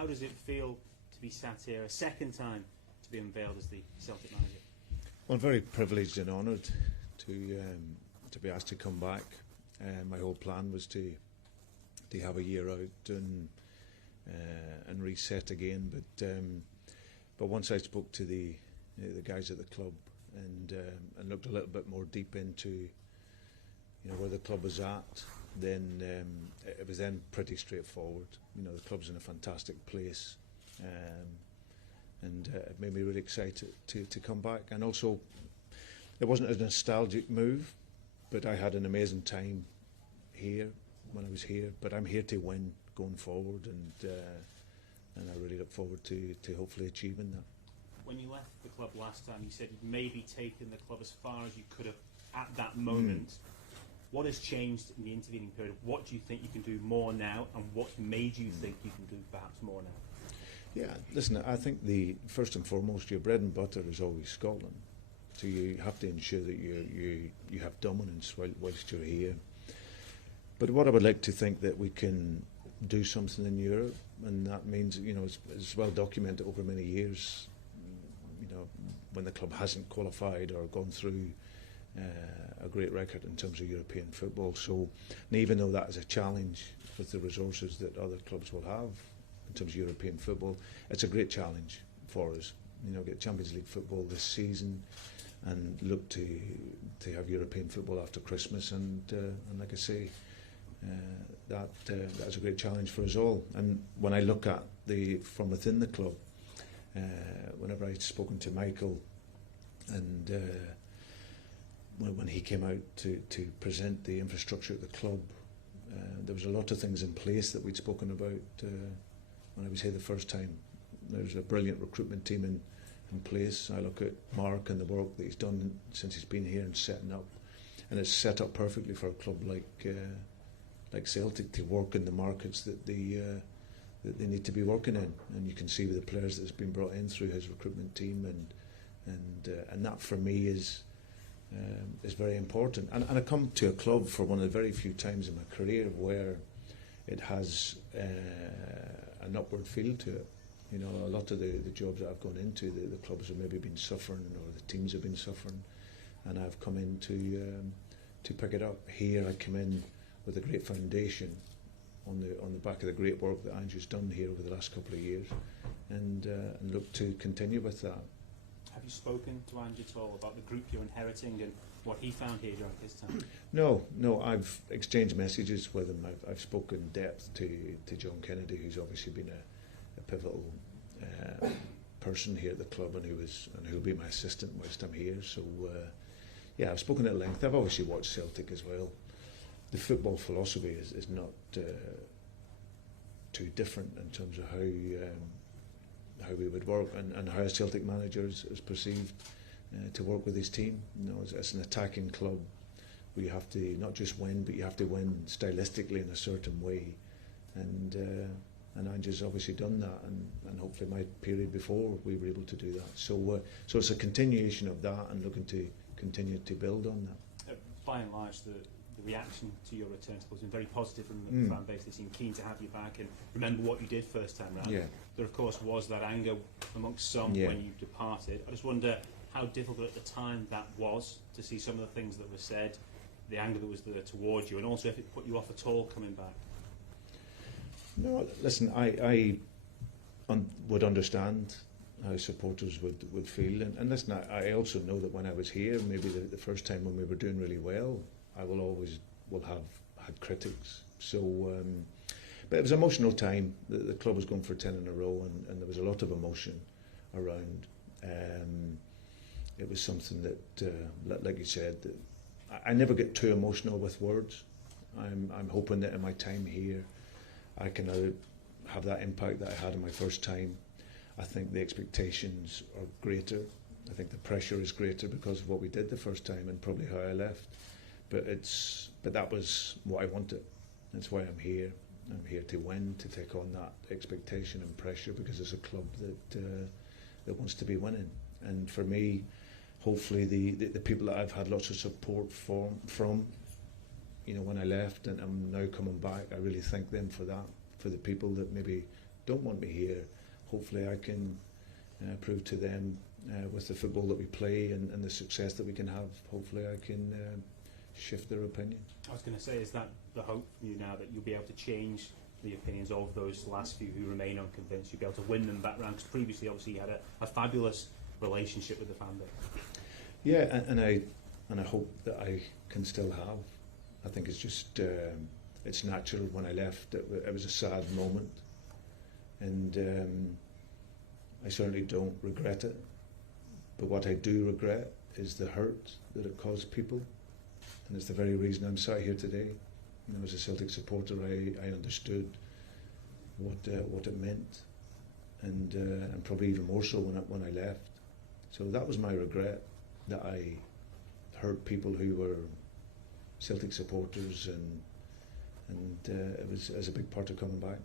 How does it feel to be sat here a second time to be unveiled as the Celtic manager? Well, I'm very privileged and honoured to be asked to come back. My whole plan was to have a year out and reset again. But once I spoke to the guys at the club and looked a little bit more deep into where the club was at, then it was then pretty straightforward. The club's in a fantastic place, and it made me really excited to come back. And also, it wasn't a nostalgic move, but I had an amazing time here when I was here. But I'm here to win going forward, and I really look forward to hopefully achieving that. When you left the club last time, you said you'd maybe taken the club as far as you could have at that moment. What has changed in the intervening period? What do you think you can do more now, and what's made you think you can do perhaps more now? Yeah, listen, I think first and foremost, your bread and butter is always Scotland. So you have to ensure that you have dominance whilst you're here. But what I would like to think that we can do something in Europe, and that means, it's well documented over many years, when the club hasn't qualified or gone through a great record in terms of European football. So, and even though that is a challenge with the resources that other clubs will have in terms of European football, it's a great challenge for us. Get Champions League football this season and look to have European football after Christmas. And like I say, that is a great challenge for us all. And when I look at from within the club, whenever I'd spoken to Michael and when he came out to present the infrastructure at the club, there was a lot of things in place that we'd spoken about when I was here the first time. There's a brilliant recruitment team in place. I look at Mark and the work that he's done since he's been here and setting up, and it's set up perfectly for a club like Celtic to work in the markets that they need to be working in. And you can see with the players that's been brought in through his recruitment team, and that for me is very important. And I come to a club for one of the very few times in my career where it has an upward feel to it. A lot of the jobs that I've gone into, the clubs have maybe been suffering, or the teams have been suffering, and I've come in to pick it up. Here I come in with a great foundation on the back of the great work that Andrew's done here over the last couple of years, and look to continue with that. Have you spoken to Andrew at all about the group you're inheriting and what he found here during his time? No, I've exchanged messages with him. I've spoken in depth to John Kennedy, who's obviously been a pivotal person here at the club, and who'll be my assistant whilst I'm here. So I've spoken at length. I've obviously watched Celtic as well. The football philosophy is not too different in terms of how we would work, and how a Celtic manager is perceived to work with his team. It's an attacking club where you have to not just win, but you have to win stylistically in a certain way, and Andrew's obviously done that, and hopefully my period before we were able to do that. So it's a continuation of that, and looking to continue to build on that. By and large, the reaction to your return to the club has been very positive from the fan base. They seem keen to have you back and remember what you did first time round. Yeah. There of course was that anger amongst some when you departed. I just wonder how difficult at the time that was to see some of the things that were said, the anger that was there towards you, and also if it put you off at all coming back. No, listen, I would understand how supporters would feel, and listen, I also know that when I was here, maybe the first time when we were doing really well, I will have had critics. So, but it was an emotional time. The club was going for 10 in a row, and there was a lot of emotion around. It was something that, like you said, that I never get too emotional with words. I'm hoping that in my time here, I can now have that impact that I had in my first time. I think the expectations are greater. I think the pressure is greater because of what we did the first time and probably how I left. But that was what I wanted. That's why I'm here. I'm here to win, to take on that expectation and pressure, because it's a club that wants to be winning. And for me, hopefully the people that I've had lots of support from, when I left, and I'm now coming back, I really thank them for that. For the people that maybe don't want me here, hopefully I can prove to them with the football that we play and the success that we can have, hopefully I can shift their opinion. I was going to say, is that the hope for you now, that you'll be able to change the opinions of those last few who remain unconvinced? You'll be able to win them back round, because previously obviously you had a fabulous relationship with the fan base. Yeah, and I hope that I can still have. I think it's just it's natural. When I left, it was a sad moment, and I certainly don't regret it. But what I do regret is the hurt that it caused people, and it's the very reason I'm sat here today. You know, as a Celtic supporter, I understood what it meant, and probably even more so when I left. So that was my regret, that I hurt people who were Celtic supporters, and it was a big part of coming back.